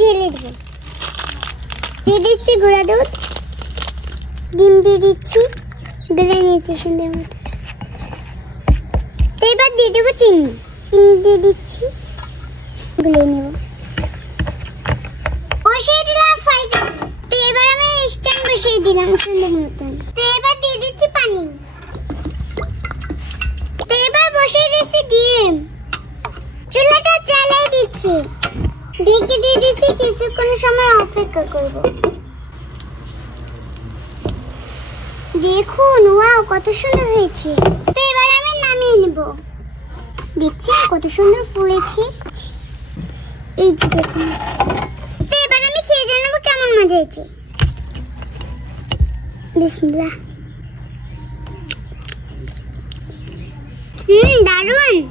ঢেলে দেবো। দিয়ে দিচ্ছি গুঁড়া দুধ, ডিম দিয়ে দিচ্ছি, গুলে নিতে সুন্দর মতো। তো এবার দিয়ে দেবো চিনি, চিনি দিয়ে দিচ্ছি, গুলে নেব। বসিয়ে দিলাম ফ্রাই প্যান। তো এবার আমি স্ট্যান্ড বসিয়ে দিলাম সুন্দর মতন। তো এবার দিয়ে দিচ্ছি পানি। তো এবার বসিয়ে দিচ্ছি ডিম, চুলাটা জ্বালিয়ে দিচ্ছি, ঢেকে দিয়ে দিচ্ছি, কিছুক্ষণ সময় অপেক্ষা করব। দেখুন, ওয়াও কত সুন্দর হয়েছে। তো এবার আমি নামিয়ে নেব। দেখছি কত সুন্দর ফুলেছে, এই যে দেখুন। তো এবার আমি খেয়ে জানাবো কেমন মজা হয়েছে। বিসমিল্লাহ। দারুণ।